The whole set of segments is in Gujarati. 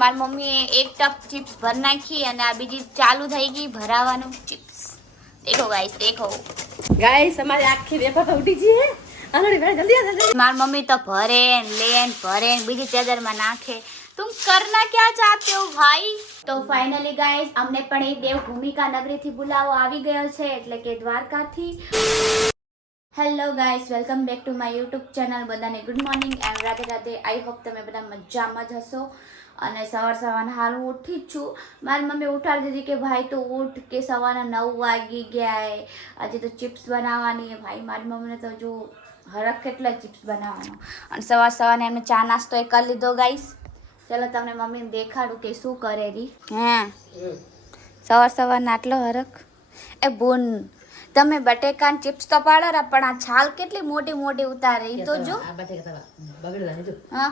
મારી મમ્મીએ એક ટપ ચિપ્સ ભર નાખી અને આ બીજી ચાલુ થઈ ગઈ ભરાવાનું ચિપ્સ. દેખો ગાઈસ हमारी आँखें वेपर पर उठी जी है अरे भाई जल्दी आ जल्दी મારી મમ્મી તો ભરે ને બીજી ચાદરમાં નાખે. तुम करना क्या चाहते हो भाई? તો ફાઇનલી ગાઈસ અમને પણ એ દેવભૂમિકા નગરીથી બોલાવો આવી ગયો છે, એટલે કે દ્વારકાથી. Hello guys, welcome back to my YouTube channel. બધાને good morning and Radhe Radhe. I hope તમે બધા મજામાં જ હશો. અને સવારના હાલ હું ઉઠી જ છું. મારી મમ્મી ઉઠાડી દીધી કે ભાઈ તો ઉઠ, કે સવારના 9 વાગી ગયા. આજે તો ચિપ્સ બનાવવાની ભાઈ. મારી મમ્મીને તો જો હરખ કેટલા ચિપ્સ બનાવવાનો. અને સવારને એમને ચા નાસ્તો એ કરી લીધો ગાઈસ. ચલો તમને મમ્મીને દેખાડું કે શું કરે રી. સવારના આટલો હરખ. એ બોન તમે બટેકાન ચિપ્સ તો પાડો રા, પણ આ છાલ કેટલી મોટી મોટી ઉતારે ઈ તો જો. હા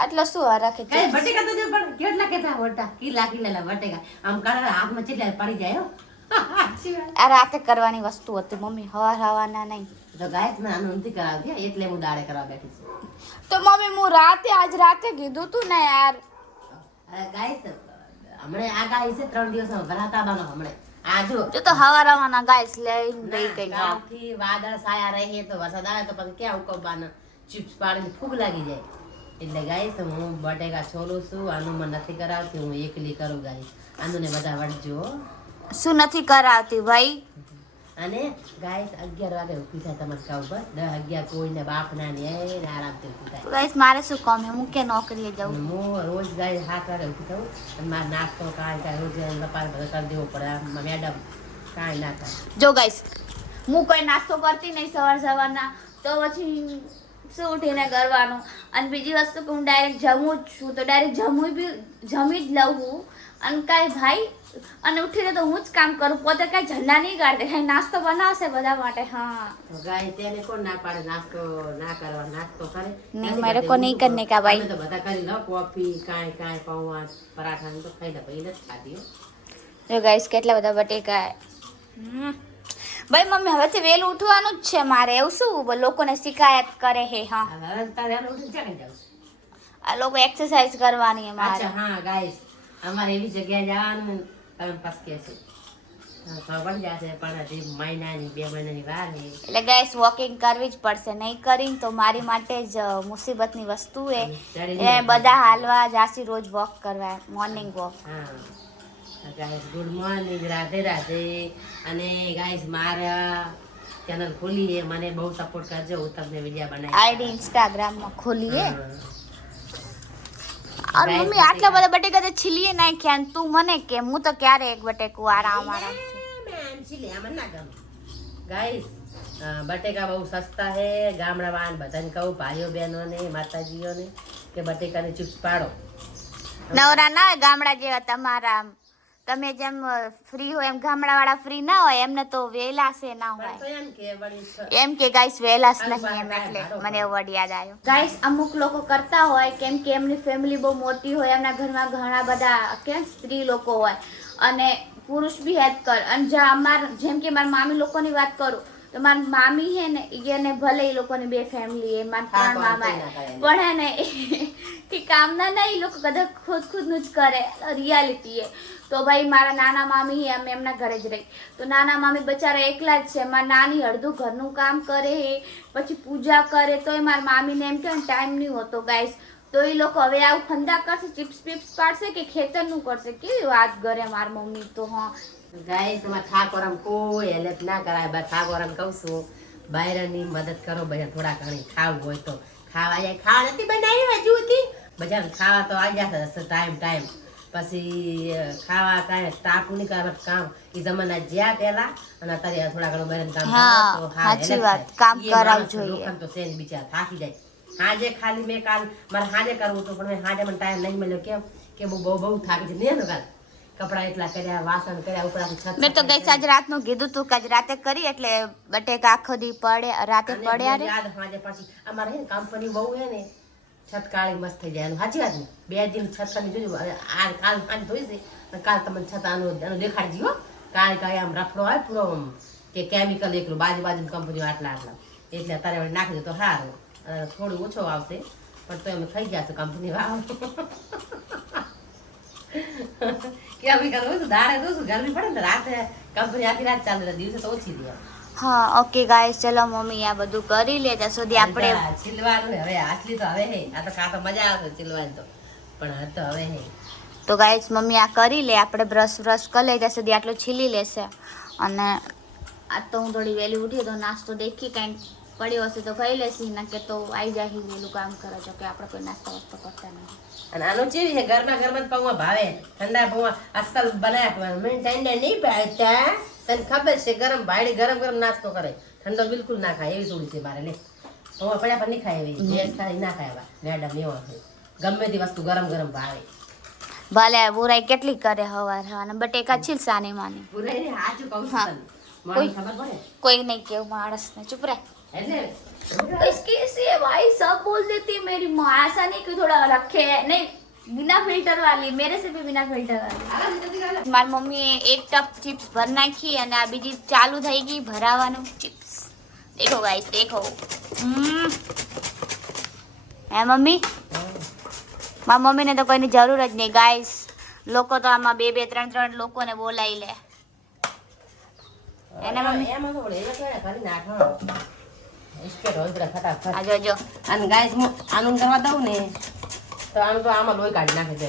આટલો શું હરખે છે બટેકા તો જો પણ કેટલા મોટા કિલા બટેકા આમ કાળા હાથમાં ચેટલા પડી જાય. આ રાતે કરવાની વસ્તુ હતી મમ્મી, હવાના નહીં. તો ગાઈસ મને આનું નથી કરાવતી એટલે હું દાડે કરવા બેઠી છું. તો મમ્મી હું આજ રાતે કીધું તું ને યાર. ગાઈસ હમણે આ ગાય છે 3 દિવસમાં ભરાતા બાનો હમણે આ જો તો હવાના ગાઈસ લઈને રહી ગઈ. કાલથી વાદળ છાયા રહે તો વરસાદ આવે તો પછી ક્યાં ઉકવવાના ચિપ્સ પાડીને ફૂગ લાગી જાય. એટલે ગાઈસ હું બટેકા છોલું છું, આનું મને નથી કરાવતી, હું એકલી કરું ગાઈસ. આનું ને બધા વળજો. શું નથી કરાવતી ભાઈ? અને ગાઈસ 11 વાગે ઉઠી થાય તમારે કાઉ પર 10 11 કોઈને બાપ ના ને આરામથી ઉઠી થાય. ગાઈસ મારે શું કામ હે, હું કે નોકરીએ જાઉં. હું રોજ ગાઈસ 7 વાગે ઉઠી થાઉં અને મારે નાસ્તો કાંઈ રોજ લપાર બધા કરી દેવો પડે. મેડમ કાંઈ ના થાય. જો ગાઈસ હું કોઈ નાસ્તો કરતી નહીં સવારના, તો પછી શું ઉઠીને કરવાનું. અને બીજી વસ્તુ કે હું ડાયરેક્ટ જમું જ છું, તો ડાયરેક્ટ જમી જ લઉં હું. અને કાંઈ ભાઈ અને ઉઠીને તો હું જ કામ કરું, પોતે કાંઈ ઝંડા નહીં કાઢે, કાંઈ નાસ્તો બનાવશે બધા માટે. હા ગાય તેને કોણ ના પાડે નાસ્તો ના કરવા? નાસ્તો કરે નહીં, મારે કો નહીં કરને કા ભાઈ. તો બધા કરી લો, કોફી કાંઈ પૌવા પરાઠા તો ખાઈ લે, પછી નથી ખાતી. જો ગાઈસ કેટલા બધા બટેકા. ભાઈ મમ્મી હવેથી વહેલું ઉઠવાનું જ છે મારે, એવું શું લોકોને શિકાયત કરે હે? હા આ લોકો એક્સરસાઇઝ કરવાની હે મારે. હા ગાઈસ અમારે એવી જગ્યાએ જવાનું તમે પાસ કે છે ખબર જશે, પણ હજી મહિનાની 2 મહિનાની વાર છે. એટલે ગાઈસ વોકિંગ કરવી જ પડશે, નહીં કરીને તો મારી માટે જ મુસીબતની વસ્તુ હે. એ બધા હાલવા જાસી રોજ વોક કરવા, મોર્નિંગ વોક. હા guys good morning, Radhe Radhe. અને ગાઈસ મારા ચેનલ ખોલી છે, મને બહુ સપોર્ટ કરજો. હું તમને વિડિયો બનાવી આઈડી ઇન્સ્ટાગ્રામમાં ખોલી હે. અને મમ્મી આટલા બધા બટેકા તો છીલીએ નાખ્યા ને તું મને કે હું તો ક્યારે એક બટેકું આરામ ગાઈસ બટેકા બહુ સસ્તા હે. ગામડા વાળાને બધાને કહું, ભાઈઓ બહેનોને માતાજીઓને કે બટેકાની ચિપ્સ પાડો. નવરા ના હોય ગામડા જેવા તમારા, તમે જેમ ફ્રી હોય એમ ગામડા વાળા ફ્રી ના હોય, એમને તો વેલાસ ના હોય. એમ કે ગાઈસ વેલાસ નહીં એમ, એટલે મને એવો વર્ડ યાદ આવ્યો. ગાઈસ અમુક લોકો કરતા હોય કેમ કે એમની ફેમિલી બહુ મોટી હોય, એમના ઘરમાં ઘણા બધા કેમ સ્ત્રી લોકો હોય અને પુરુષ બી હેલ્પ કરે. અને જેમ કે મારા મામી લોકોની વાત કરું તો મારી મામી હે ને એને ભલે એ લોકોની 2 ફેમિલી હે, મારા 3 મામા પણ હે ને કે કામ ના નહીં, એ લોકો કદાચ ખુદનું જ કરે, રિયાલિટી હે. તો ભાઈ મારા નાના મામી હે, અમે એમના ઘરે જ રહી. તો નાના મામી બચારા એકલા જ છે. મારા નાની અડધું ઘરનું કામ કરે હે, પછી પૂજા કરે, તો એ મારા મામીને એમ કે ટાઈમ નહીં હોતો ગાઈસ. તો એ લોકો હવે આવું ફંદા કરશે, ચિપ્સ પાડશે કે ખેતરનું કરશે? કેવી વાત કરે મારી મમ્મી તો. હા ગાઈસ તમારે ઠાકોરમ કોઈ હેલ્પ ના કરાય. બસ ઠાકોરમ કહું છું બહારની મદદ કરો. બધા થોડા ઘણી ખાવું હોય તો ખાવા જાય. ખાવા નથી બનાવી હજુ હતી, બજાર ખાવા તો આવી જશે ટાઈમ. પછી ખાવા કાંઈ ટાપું નહીં કરવા કામ એ જમાના જ્યાં પહેલા અને અત્યારે થોડા ઘણું બહેન કામ કરો તો સાચી વાત, કામ કરાવવું જોઈએ. તો સેન બિચારા થાકી જાય. હાજે ખાલી મેં કાલ મારે હાજે કરવું હતું, પણ મેં હાજે મને ટાઈમ નહીં મળ્યો. કેમ કે બહુ થાકી છે ને કાલ કપડા એટલા કર્યા, વાસણ કર્યા, ઉપર મેં તો ગઈ આજ રાતનું કીધું તું કે આજ રાતે કરી, એટલે બટેકા આખો દી પડે રાતે પડ્યા રે. યાદ હાજે પાછી અમારે હે ને કંપની બહુ હે ને છત કાળી મસ્ત થઈ જાય. સાચી વાત ને 2 દિન છત કાઢી જોજો. આ કાલ પાંચ ધોઈ છે, કાલ તમને છત આનું દેખાડજી હો. કાળી આમ રફડો હોય પૂરો કે કેમિકલ એકલું બાજુ કંપની આટલા એટલે અત્યારે નાખી દે તો સારું. થોડું ઓછો આવશે પણ તો અમે થઈ ગયા છો કંપની વાવ કે અમે કરવું છું દાડે દોશું ગરમી પડે ને રાતે કંપની આખી રાત ચાલે દિવસે તો ઓછી દે હા ઓકે ગાઈસ ચલો મમ્મી આ બધું કરી લે ત્યાં સુધી આપણે ચીલવાનું હવે આટલી તો હવે હે આ તો કાં તો મજા આવશે ચીલવાની તો પણ હવે તો હવે હે તો ગાઈસ મમ્મી આ કરી લે આપણે બ્રશ કરી લે ત્યાં સુધી આટલું છીલી લેશે અને આજ તો હું થોડી વહેલી ઉઠી તો નાસ્તો દેખી કંઈક પડ્યો હશે તો ખાઈ લેશી ના કે તો આવી જાય વહેલું કામ કરે છે કે આપણે કોઈ નાસ્તો વસ્તો કરતા નથી અને આનું ચેવી છે ગરમા ગરમ જ પૌવા ભાવે ઠંડા પૌવા અસલ બનાવ્યા મેં ઠંડા નહીં ભાવતા તને ખબર છે ગરમ ભાડી ગરમ ગરમ નાસ્તો કરે ઠંડો બિલકુલ ના ખાય એવી થોડી છે મારે લે પૌવા પડ્યા પણ નહીં ખાય એવી ગેસ ખાઈ ના ખાય મેડમ એવો છે ગમે તે વસ્તુ ગરમ ગરમ ભાવે ભલે બુરાઈ કેટલી કરે હવાર અને બટેકા છીલ સાની માની બુરાઈ ને હાચું કહું છું તને મને ખબર પડે કોઈ નહીં કેવું માણસ ને ચुप रह એટલે इसकी से भाई सब बोल देती है मेरी माँ ऐसा नहीं कि थोड़ा रखे है नहीं बिना फिल्टर वाली मेरे से भी बिना फिल्टर वाली મારી મમ્મીએ એક ટપ ચિપ્સ ભર નાખી અને આ બીજી ચાલુ થઈ ગઈ ભરાવાનું ચિપ્સ દેખો ગાઈસ દેખો હે મમ્મી મારી મમ્મીને તો કોઈની જરૂર જ નહીં ગાઈસ લોકો તો આમાં બે બે ત્રણ ત્રણ લોકોને બોલાવી લે એને મમ્મી એમાં તો એ કેડા કરી નાખો ઇસ્કેટ હોય જરા ફટાફટ આ જોજો અને ગાઈસ હું આનું કરવા દઉં ને તો આનું તો આમાં લોહી કાઢી નાખે છે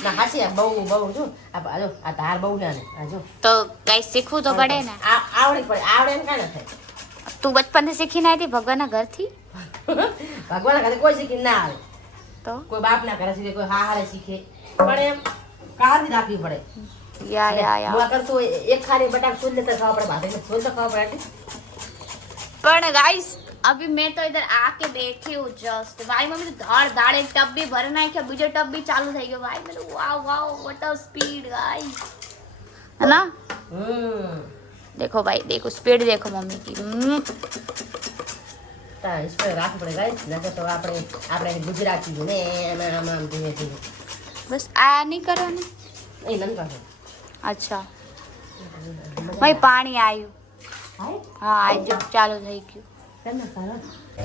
ના હાચી આ બહુ જો આ જો આ ધાર બહુ ને આ જો તો ગાઈસ શીખવું તો પડે ને આવડે એમ કાંઈ ન થાય તું બચપનથી શીખીને આવી હતી ભગવાનના ઘરથી ભગવાનના ઘરે કોઈ શીખી ના આવે તો કોઈ બાપના ઘરે શીખે કોઈ હારે શીખે પણ એમ કાળજી રાખવી પડે યા હું કરતો એક ખાલી બટાકા છોડ લેતા ખાવા પડે ભાતે છોડ તો ખાવા પડે પણ गाइस अभी मैं तो इधर आके बैठी हूँ जस्ट भाई मम्मी तो दाड़ एक टब भी भर नाख्या बीजो टब भी चालू થઈ ગયો ભાઈ મેં wow wow what a speed guys है ना देखो भाई देखो स्पीड देखो मम्मी की તા ઇસ પર રાખવું પડે ગાઈસ નકર તો આપણે ગુજરાતી ને આમ ધીમે ધીમે बस आ नहीं करवानी એ નન પાસે अच्छा भाई पानी आयु हाँ आज जो चालू થઈ ગયું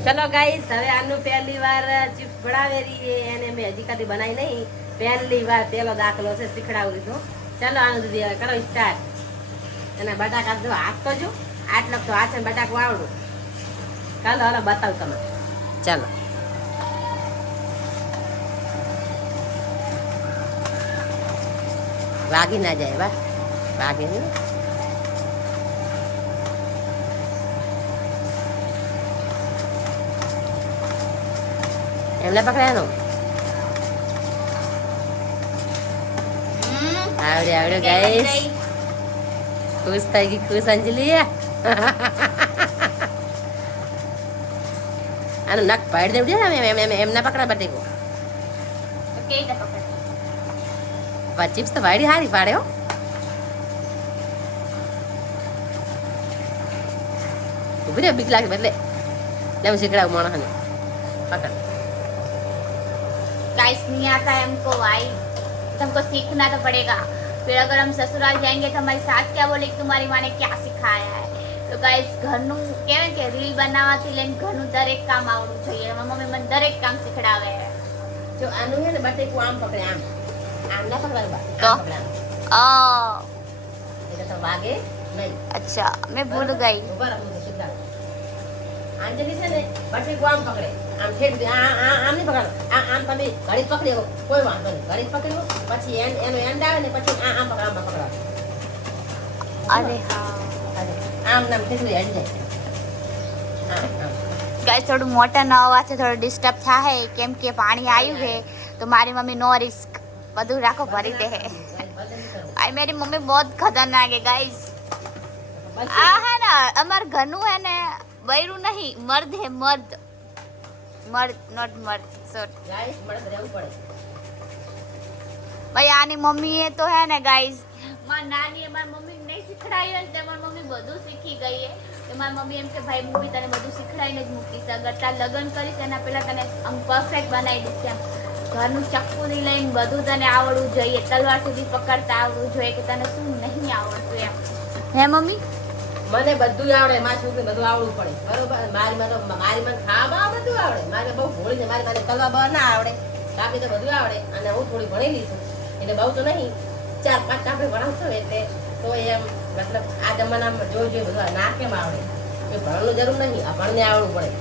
ચલો ગાઈસ હવે આનું પહેલી વાર ચિપ્સ બનાવેરી છે અને મેં હજી કદી બનાવી નહીં પહેલી વાર પેલો દાખલો છે શીખડાવું દીધો ચલો આનું દીદી હવે કરો સ્ટાર્ટ અને બટાકા જો હાથ તો જો આટલો તો હાથ ને બટાકું આવડું ચાલો હવે બતાવું તમે ચાલો વાગી ના જાય બા વાગે નહીં એમને પકડાનો આવડે ગાઈસ ખુશ થઈ ગઈ ખુશ અંજલિ આનું નખ પાડી દેવડી ને એમને પકડા બટેકો ઓકે ઇધર પકડ ચિપ્સ તો વાડી હારી પાડે હો ઉભી રે બીક લાગે એટલે હું શીખડાવું માણસને પકડ गाइस नहीं आता है हमको भाई तुमको सीखना तो पड़ेगा फिर अगर हम ससुराल जाएंगे तो हमारी सास क्या बोलेगी तुम्हारी माँ ने क्या सिखाया है तो गाइस ઘરનું કહેવાય કે રીલ બનાવવાથી લઈને ઘરનું દરેક કામ આવડવું જોઈએ મમ્મી મને દરેક કામ શીખડાવે જો આનું હે ને બટેકું આમ પકડે આમ ના પકડાય તો એટલે તો વાગે નહીં अच्छा मैं भूल गई ઉપર હું શીખડાવું અંજલિ છે ને બટેકું આમ પકડે આમ ઠેક આમ નહીં પકડો આમ તમે ઘડી પકડી કોઈ વાંધો નહીં ઘડી પકડ્યું પછી એનો એન્ડ આવે ને પછી આમ પકડો अरे हाँ આમ નામ ઠેકડી હેડી જાય गाइस થોડું મોટા ન અવાજે થોડું ડિસ્ટર્બ થાય કેમ કે પાણી આવ્યું છે તો મારી મમ્મી નો રિસ્ક બધું રાખો ભરી દે आई मेरी मम्मी बहुत खतरनाक है गाइस आ है ना हमारे घरનું है ने બૈરું નહીં મર્દ હે મર્દ નોટ મર્દ સોટ ગાઈસ મળે રહેવું પડે ભાઈ આની મમ્મી એ તો હે ને ગાઈસ મારી નાની મારી મમ્મી નહીં શીખડાયું ને તે મારી મમ્મી બધું શીખી ગઈ હે તો મારી મમ્મી એમ કે ભાઈ હું બી તને બધું શીખડાઈને જ મૂકીશ અગર તાર લગ્ન કરીશ એના પહેલા તને આમ પરફેક્ટ બનાવી દઈશ એમ ઘરનું ચક્કુથી લઈને બધું તને આવડવું જોઈએ તલવાર સુધી પકડતા આવડવું જોઈએ કે તને શું નહીં આવડતું એમ હે મમ્મી મને બધું આવડે, મારી છોકરી બધું આવડવું પડે, બરોબર. મારી મને ખાવા બધું આવડે. મારે બહુ ભોળી છે, મારી પાસે કલવા બહાર ના આવડે, બાકી તો બધું આવડે. અને હું થોડી ભણેલી છું એટલે બહુ તો નહીં, 4-5 આપણે ભણાવશો ને એટલે તો એમ મતલબ આ જમાનામાં જોઈ બધું ના કેમ આવડે. એ ભણવાનું જરૂર નહીં, આ ભણને આવડવું પડે.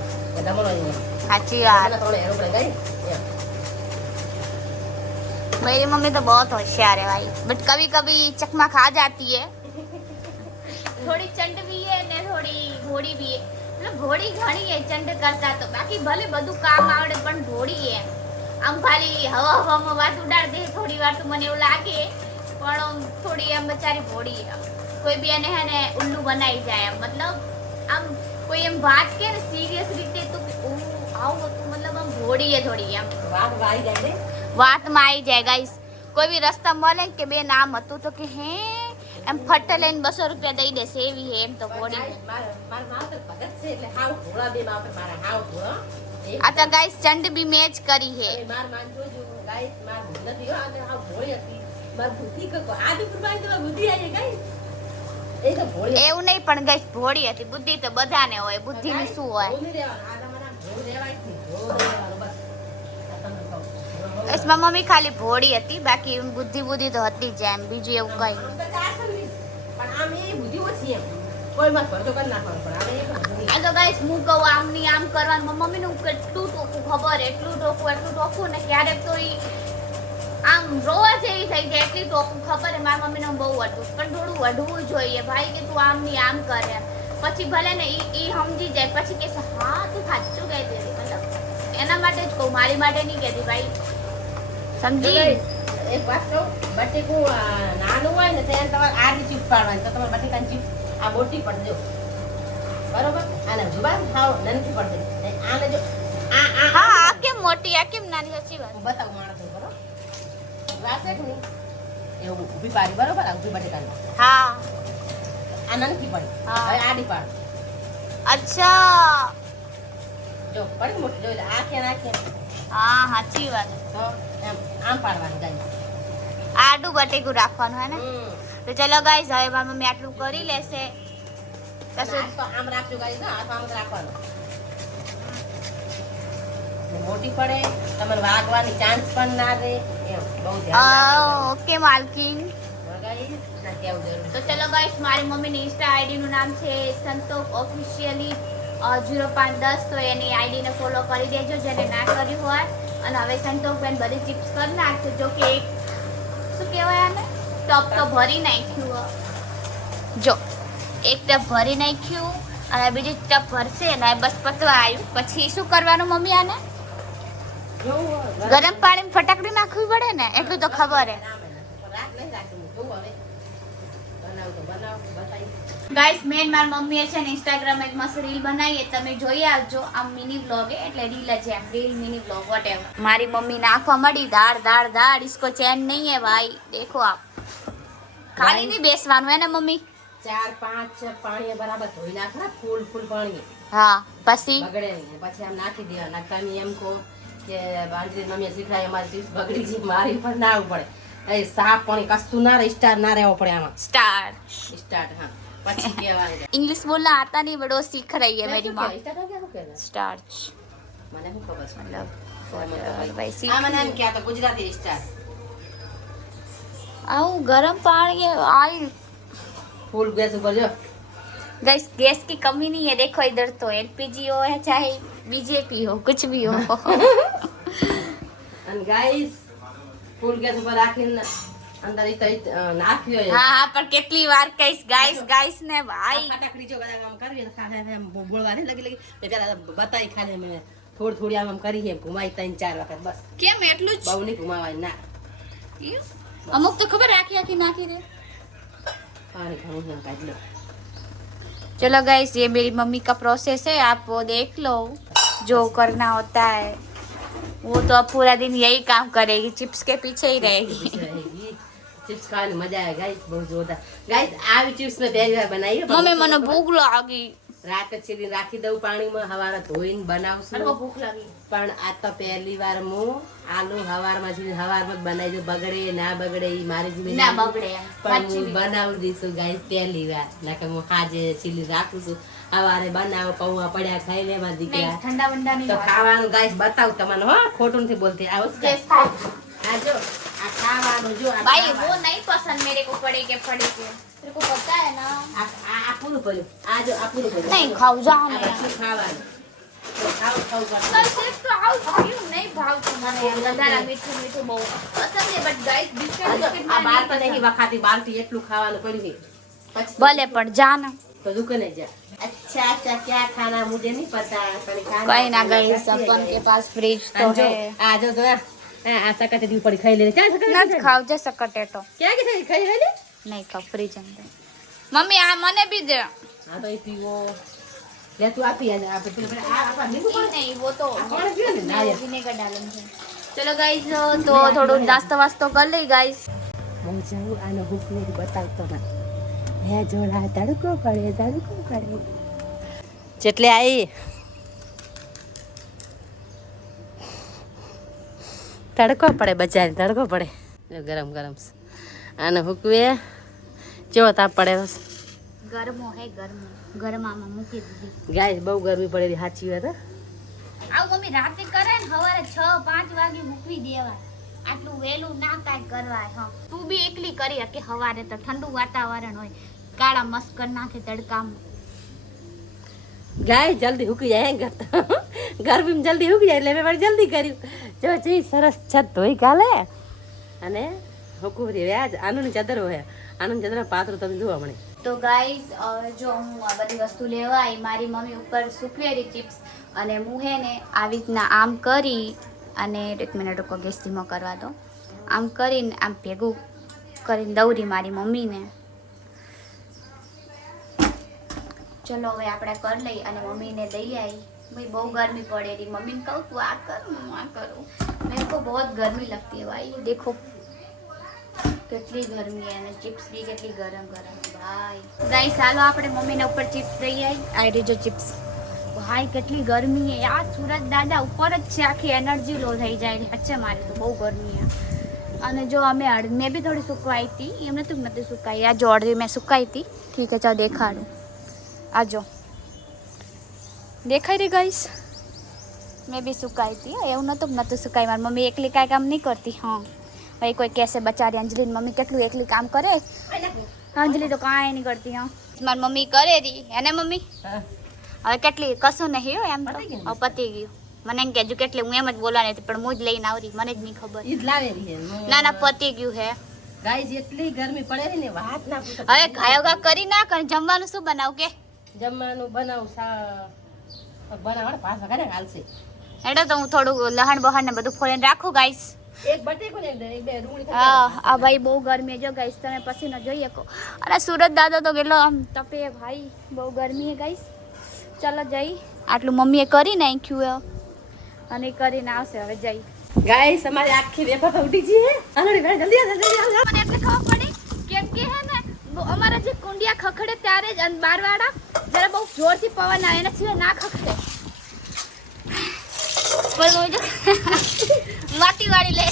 સાચી बात। मेरी मम्मी तो बहुत होशियार है भाई, बट कभी कभी चकमा खा जाती है। थोड़ी चंड भी है ने थोड़ी भोड़ी भी है, मतलब भोड़ी घणी है चंड करता तो, बाकी भले બધું કામ આવડે પણ ભોળી है। આમ ખાલી હવામાં વાત ઉડાડ દે થોડી વાર તો મને એવું લાગે, પણ થોડી એમ બચારી ભોળી है। કોઈ બી એને હે ને ઉલ્લુ બનાવી જાય, मतलब આમ કોઈ એમ વાત કે ને સિરિયસ રીતે તો આવું હતું, मतलब આમ ભોળી है થોડી એમ વાતમાં આવી જાય ગાઈસ। કોઈ બી રસ્તા મળે કે બે નામ હતું તો કે હે એમ ફટ લઈને 200 રૂપિયા દઈ દેશે એવી હે એમ તો ભોળી આ તો ગાઈસ ચંડ બી મેચ કરી હે। એવું નહીં પણ ગાઈસ ભોળી હતી, બુદ્ધિ તો બધાને હોય, બુદ્ધિની શું હોય। इसमें मम्मी खाली भोड़ी હતી, बाकी बुद्धि बुद्धि तो હતી જ એમ, બીજું એવું કઈ આ તો ગાઈસ હું કહું આમની આમ કરવાનું મમ્મીનું કેટલું ટોકું ખબર, એટલું ટોકું ને ક્યારેક તો ઈ આમ રોવા જેવી થઈ જાય એટલી ટોકું ખબર હે। મારી મમ્મીને બહુ હતું, પણ થોડું વઢવું જોઈએ ભાઈ કે તું આમની આમ કરે, પછી ભલે ને ઈ સમજી જાય, પછી કે હા તું સાચું કહી દે, મતલબ એના માટે જ કહું, મારી માટે નહીં કહેતી ભાઈ, સમજી। એક વાત કહું, બટેકું નાનું હોય ને ત્યારે તમારે આડી ચીપ પાડવાની, તો તમારે બટેકાની ચીપ આ મોટી પડજો, બરોબર। આને જુબાન ખાવ નાની પડશે, આને જો હા આ કેમ મોટી આ કેમ નાની, સાચી વાત હું બતાવું માણસો, બરોબર વાસે કે નહીં એવું ઊભી પાડી, બરોબર આ ઊભી બટેકાની, હા આ નાની પડી, હવે આડી પાડ, અચ્છા જો પડી મોટી, જો આખે નાખે, હા સાચી વાત, તો એમ આમ પાડવાની ગાઈસ, આડું બટેકું રાખવાનું હે ને। તો ચલો ગાઈસ હવે મારી મમ્મી આટલું કરી લેશે, કશું તો આમ રાખજો ગાઈસ, આ તો આમ જ રાખવાનું, મોટી પડે તમને વાગવાની ચાન્સ પણ ના રહે, એમ બહુ ધ્યાન રાખજો ઓકે માલકીન। ગાઈસ ના કેવું જરૂર। તો ચલો ગાઈસ મારી મમ્મીની ઇન્સ્ટા આઈડી નું નામ છે સંતોક ઓફિશિયલી 0510, તો એની આઈડી ને ફોલો કરી દેજો જેને ના કર્યું હોય। અને હવે સંતોકબેન બધી ચિપ્સ કરી નાખશે, જો કે એક શું કહેવાય આને ટપ તો ભરી નાખ્યું, જો એક ટપ ભરી નાખ્યું અને બીજી ટપ ભરશે ને બસ પતવા આવ્યું, પછી શું કરવાનું મમ્મી આને ગરમ પાણીમાં ફટાકડી નાખવી પડે ને, એટલું તો ખબર હે ગાઈસ। મેન મારી મમ્મીએ છે ને ઇન્સ્ટાગ્રામ એક મસ્ત રીલ બનાવી, તમે જોઈ આવજો, આમ મિની વ્લોગ હે એટલે રીલ જ એમ, રીલ મિની વ્લોગ વોટેવર। મારી મમ્મી નાખવા મળી દાળ દાળ દાળ, इसको चैन नहीं है भाई, देखो आप ખાલી નહીં બેસવાનું હે ને મમ્મી, 4-5 પાણી બરાબર ધોઈ નાખવા, ફૂલ પાણી, હા પછી બગડે નહીં, પછી આમ નાખી દેવાના। તમે એમ કહો કે બાંધી મમ્મીએ શીખવાય અમારી ચીપ્સ બગડી ગઈ, મારી પણ ના આવવું પડે, એ સાફ પાણી કશું ના રહે, સ્ટાર ના રહેવો પડે આમાં, સ્ટાર્ટ હા પછી કહેવાય। इंग्लिश बोलना आता नहीं बट वो सीख रही है मेरी माँ, स्टार्च મને શું ખબર છે, मतलब भाई सीख આ મને એમ કે આ તો ગુજરાતી સ્ટાર, આવું ગરમ પાણી आई ફૂલ ગેસ ઉપર જો गाइस, गैस की कमी नहीं है, देखो इधर तो एलपीजी हो है चाहे बीजेपी हो कुछ भी हो। અને ગાઈસ ફૂલ ગેસ ઉપર રાખીને અંદર ઈ તો નાખ્યો છે, હા પણ કેટલી વાર કહીશ ગાઈસ ને ભાઈ, ફટાકડી જો આમ કરવી ને ખાને એમ બોલવા નહીં લગી મેં પેલા બતાઈ ખાને મેં થોડી આમ કરી એમ ઘુમાઈ 3-4 વખત, બસ કેમ એટલું જ બહુ નહીં ઘુમાવાય ના, અમુક તો ખબર આખી નાખી દે, પાણી ઘણું છે કાઢ લો। चलो गाइस ये मेरी मम्मी का प्रोसेस है, आप वो देख लो जो करना होता है, वो तो अब पूरा दिन यही काम करेगी, चिप्स के पीछे ही रहेगी। चिप्स खाने मजा आया गाइस, बहुत जोरदार गाइस। આવી ચિપ્સ મેં પહેલી વાર બનાવી, મમ્મી મને ભૂખ લાગી, રાતે ચીલી રાખી દઉં પાણીમાં, હવારે ધોઈને બનાવશું. ભૂખ લાગી. પણ આ તો પહેલી વાર હું આલુ હવારમાં જ બનાવી દઉં. બગડે ના બગડે ઈ મારી ના જિંદગી બગડે એમ. પણ હું બનાવી દઈશું ગાઈસ પહેલી વાર. નકર હું ખાજે ચીલી રાખું છું. હવારે બનાવો પૌવા પડ્યા ખાઈ લે મારા દીકરા. ઠંડા વંડા તો ખાવાનું ગાઈસ બતાવું તમને, હો ખોટું નથી બોલતી. આ જો આ ખાવાનું જો આ भाई ખાવાનું. वो नहीं पसंद मेरे को पड़े के तेरे को पता है ना આ પૂરું પડ્યું. આ જો આ પૂરું પડ્યું. नहीं खाओ जाओ આ नहीं બધું ખાવાનું. તો ખાવું कल પડશે. सिर्फ तो आओ क्यों नहीं भाव तुम्हारे लगारा मीठું મીઠું બહુ પસંદ है બટ ગાઈસ આ જો બિસ્કિટ આ બાર તો નહીં વખાતી બાલટી એટલું ખાવાનું પડ્યું છે. પછી ભલે પણ જાના तो दुकान जा. अच्छा अच्छा क्या खाना मुझे नहीं पता. कोई ना गाइस अपन के पास फ्रिज तो जो है आ जो तो आ सकते दी ऊपर खाई ले. क्या सकते ना खाओ जे सकटेटो क्या के खाई ले. नहीं खाओ फ्रिज अंदर मम्मी आ मने भी दे हां तो ये पीवो ले तू आपी है आप पे आ आपा नींबू नहीं नहीं वो तो कौन पियो ने ना विनेगर डालन છે ચલો ગાઈસ તો થોડું નાસ્તો વાસ્તો કરી લઈ ગાઈસ હું જાઉં આનો ભૂખ નહીં બતાવતો મને. હે જોડા તડકો પડે. જેટલે આવી તડકો પડે બજાર તડકો પડે. ગરમ ગરમ આને હુકવે જેવો તાપ પડે. ગરમો હે ગરમો ગરમામાં મૂકી દીધી ગાય બહુ ગરમી પડેલી સાચી વાત. આવ મમ્મી રાતે કરે ને સવારે 6-5 વાગે મૂકવી દેવા આટલું વેલું ના કાંઈ કરવાય. હા તું બી એકલી કરી કે સવારે તો ઠંડુ વાતાવરણ હોય કાળા મસ્કર નાખે તડકામાં. ગાય જલ્દી હુકી જાય ગરમીમાં જલ્દી હુકી જાય એટલે મેં જલ્દી કર્યું. જો ચી સરસ છત ધોઈ કાલે અને હુકું વ્યાજ આનું ચાદર હોય આનું ચાદર પાતળું તમે જોવા મળે. તો ગાઈસ જો હું આ બધી વસ્તુ લેવા આવી મારી મમ્મી ઉપર સુકલેરી ચિપ્સ અને હું હે ને આવી રીતના આમ કરી અને 1 મિનિટ રૂકો ગેસ ધીમો કરવા દો. આમ કરીને આમ ભેગું કરીને દৌરી મારી મમ્મીને. ચલો હવે આપણે કરી લઈ અને મમ્મીને દઈ આવી. ભાઈ બહુ ગરમી પડે रही मम्मी कहूँ तू आ कर मैं आ करूँ मेरे को बहुत गर्मी लगती है भाई देखो કેટલી ગરમી અને ચિપ્સ બી કેટલી ગરમ ગરમ ભાઈ. ગાઈસ ચાલો આપણે મમ્મીને ઉપર ચિપ્સ દઈ આવી. આ રહી જો ચિપ્સ. ભાઈ કેટલી ગરમી હે યાર. સુરજ દાદા ઉપર જ છે આખી એનર્જી લો થઈ જાય અચ્છા મારે તો બહુ ગરમી હે. અને જો અમે મેં બી થોડી સુકવાઈ હતી એમને તો નથી સુકાઈ. આ જો અડધી મેં સુકાઈ હતી. ઠીક હે ચાલ દેખાડું. આ જો દેખાઈ રહી ગાઈસ મેં બી સુકાઈ હતી. એવું નતું સુકાઈ. મારી મમ્મી એકલી કાંઈ કામ નહીં કરતી. હા ભાઈ કોઈ કહેશે બચારી અંજલિની મમ્મી કેટલું એકલી કામ કરે. અંજલિ તો કાંઈ નહીં કરતી. હા મારી મમ્મી કરે રહી એને મમ્મી હવે કેટલી કશું નહીં હો એમ તો હવે પતી ગયું. મને એમ કહેજો કેટલી હું એમ જ બોલવાની હતી પણ હું જ લઈને આવરી મને જ નહીં ખબર. ઈદ લાવેલી હે ના ના પતી ગયું હે. ગાઈસ એટલી ગરમી પડે ને વાત ના પૂછો. હવે ગાયોગા કરી નાખ અને જમવાનું શું બનાવું કે જમવાનું બનાવું બનાવવા પાછા કરે હાલશે. એટલે તો હું થોડું લહણ બહણ ને બધું ફોડીને રાખું ગાઈસ. એક બટેકો ને એક બે રૂણી હા આ ભાઈ બહુ ગરમી જો ગાઈસ તમે પસીનો જોઈ શકો. અને સુરત દાદા તો કેટલો આમ તપે ભાઈ બહુ ગરમી હે ગાઈસ. ચાલો જઈ આટલું મમ્મીએ કરી નાખ્યું અને કરીને આવશે હવે જઈ. ગાઈસ અમારી આખી વેફર તો ઉડી ગઈ હે. આનડી ભાઈ જલ્દી આ મને એટલે ખબર પડી કેમ કે હે ને અમારા જે કુંડિયા ખખડે ત્યારે જ બારવાડા જરા બહુ જોરથી પવન આવે એના સિવાય ના ખખડે. પણ માટી વાળી લે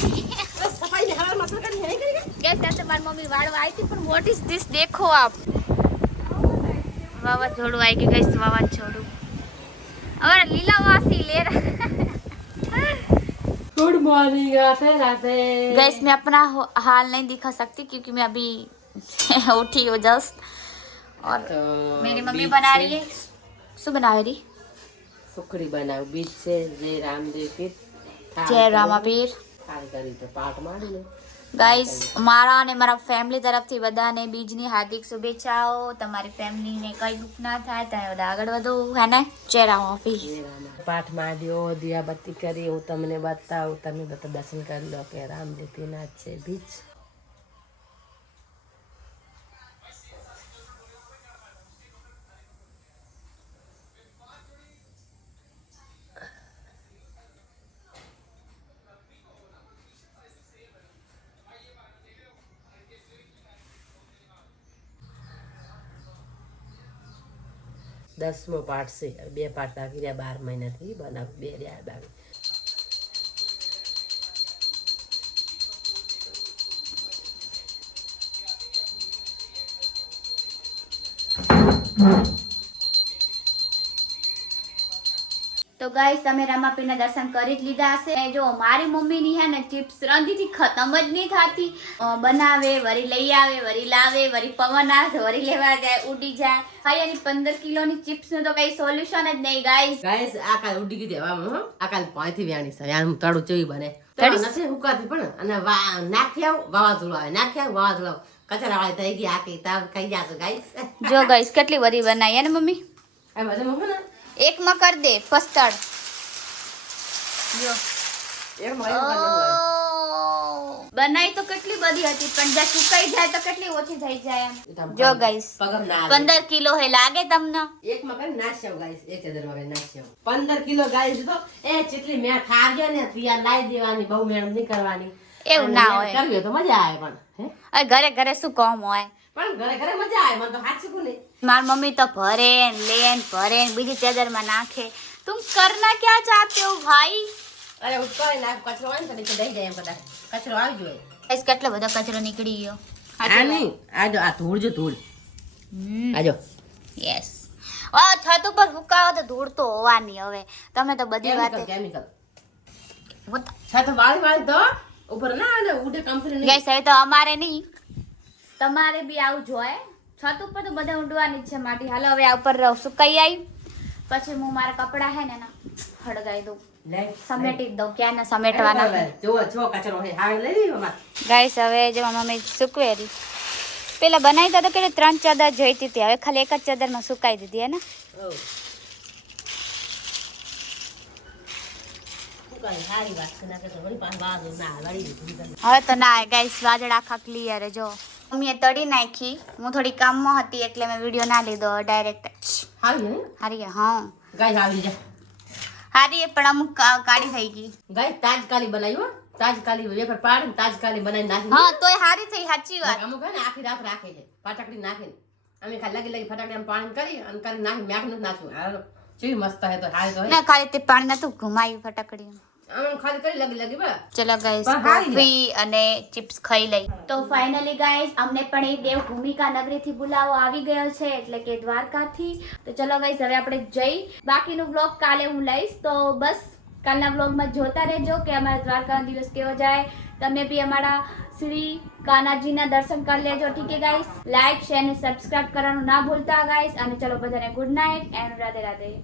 સફાઈ ને હવા મસલ કરી હે કરી કે સાથે મારી મમ્મી વાળવા આવી હતી પણ વોટ ઇઝ ધીસ દેખો આપ વાવાઝોડું આવી ગયું ગઈશ. વાવાઝોડું અમારા લીલાવાસી લેરા. Good morning Radhe Radhe. Guys मैं अपना हाल नहीं दिखा सकती क्योंकि मैं अभी उठी हूँ जस्ट और तो मेरी मम्मी बना रही है. શું બનાવી રહી? સુખડી બનાવ બીજ છે જય રામદેવ પીર જય રામાપીર. ખાઈ કરી તો પાઠ મારી લે. ગાઈસ મારા અને મારા ફેમિલી તરફથી બધાને બીજની હાર્દિક શુભેચ્છાઓ. તમારી ફેમિલીને કઈ દુઃખ ના થાય તમે બધા આગળ વધો હે ને. જય રામાપીર. જય રામ. પાઠ માંડ્યો દિયાબત્તી કરી હું તમને બતાવું તમે બધા દર્શન કરી લો કે રામદેવ પીરના છે બીજ. 10મો પાર્ટ છે. 2 પાર્ટ બાકી રહ્યા 12 મહિનાથી બનાવ 2 રહ્યા બાકી. તો ગાઈસ તમે રામાપીરના દર્શન કરી જ લીધા હશે. જો મારી મમ્મીની હે ને ચિપ્સ રંધીથી ખતમ જ નહીં થતી. બનાવે વરી લઈ આવે વરી લાવે વરી પવન આવે વરી લેવા જાય ઉડી જાય. ભાઈ એની 15 કિલોની ચિપ્સ નું તો કઈ સોલ્યુશન જ નહીં ગાઈસ. ગાઈસ આ કાલ ઉડી ગઈ દેવામાં હો. આ કાલ પાણીથી વ્યાણી છે. આમ તળું ચેવી બને. તો નથી હુકાતી પણ અને નાખ્યા વાવાઝોડું આવે નાખ્યા વાવાઝોડું કચરા વાળી થઈ ગઈ આ કઈ તાવ ખાઈ જાશે ગાઈસ. જો ગાઈસ કેટલી બધી બનાવી ને મમ્મી. આ બધું મૂકો ને એક માં કર દે પસ્તળ. જો એક માં બનાવી તો કેટલી બધી હતી પણ જ્યાં સુકાઈ જાય તો કેટલી ઓછી થઈ જાય એમ. જો ગાઈસ 15 કિલો હે લાગે તમને. એક માં કરી નાખ્યો ગાઈસ એક હજાર માં કરી નાખ્યો 15 કિલો ગાઈસ તો એ જેટલી મેં ખાવ્યો ને પિયા લાઈ દેવાની બહુ મહેનત નહીં કરવાની. એવું ના હોય કરવી તો મજા આવે પણ હે ઘરે ઘરે શું કામ હોય પણ ઘરે ઘરે મજા આવે મને તો સાચું બોલે. મારી મમ્મી તો ભરે લેન ભરે બીજી ચાદરમાં નાખે. તુમ કરના ક્યાં ચાહતે હો ભાઈ. અરે ઉઠાઈ નાખ કચરો હોય ને તો દઈ જાય એમ કદાચ કચરો આવી જોઈએ. ગાઈસ કેટલો બધો કચરો નીકળી ગયો. આ નહીં આ જો આ ધૂળ જો ધૂળ આ જો યસ. છત ઉપર ફૂકાવો તો ધૂળ તો હોવાની. હવે તમે તો બધી વાત કેમિકલ છત વાળી વાળી તો ઉપર ના અને ઉડે કંપની ગાઈસ હવે તો અમારે નહીં તમારે બી આવું જોઈએ. છત ઉપર તો બધા ઉડવાની જ છે માટી. હાલો હવે આ ઉપર સુકાઈ આવી પછી હું મારા કપડા હે ને હળગાઈ દઉં સમેટી દઉં. ક્યાં ને સમેટવાના જો જો કચરો હે હાડ લઈ લીધો માં ગાઈસ. હવે જો મમ્મી સુકવેરી પેલા બનાવી દો તો કે 3 ચાદર જોઈતી હતી. હવે ખાલી એક જ ચાદરમાં સુકાઈ દીધી હે ને. હવે તો ના ગાઈસ વાદળ આખા ક્લિયર. જો મમ્મીએ તળી નાખી. હું થોડી કામમાં હતી એટલે મેં વિડીયો ના લીધો ડાયરેક્ટ. હારી હા ગાઈસ આવી જા હારી પણ અમુક કાળી થઈ ગઈ. ગાઈસ તાજકાલી બનાવ્યો તાજકાલી વેફર પાડીને તાજકાલી બનાવી નાખી. હા તોય હારી થઈ સાચી વાત. અમુક હે ને આખી રાત રાખે છે ફટાકડી નાખીને. અમે ખાલી લગી ફટાકડી આમ પાણી કરી અને કરી નાખી મેક નથી નાખ્યું. હાલો ચેવી મસ્ત હે તો હારી તો ના ખાલી તે પાણી નતું ઘુમાયું ફટાકડી. આમ ખાલી કરી લગી બસ. ચલો ગાઈસ કોફી અને ચિપ્સ ખાઈ લઈ. તો ફાઇનલી ગાઈસ અમને પણ એ દેવ ભૂમિકા નગરીથી બોલાવો આવી ગયો છે એટલે કે દ્વારકાથી. તો ચલો ગાઈસ હવે આપણે જઈ બાકીનું વ્લોગ કાલે હું લઈશ. તો બસ કાલના વ્લોગમાં જોતા રહેજો કે અમારા દ્વારકાનો દિવસ કેવો જાય. તમે બી અમારા શ્રી કાનાજીના દર્શન કરી લેજો. ઠીક છે ગાઈસ. લાઈક શેર અને સબસ્ક્રાઇબ કરવાનું ના ભૂલતા ગાઈસ. અને ચલો બધાને good night and Radhe Radhe.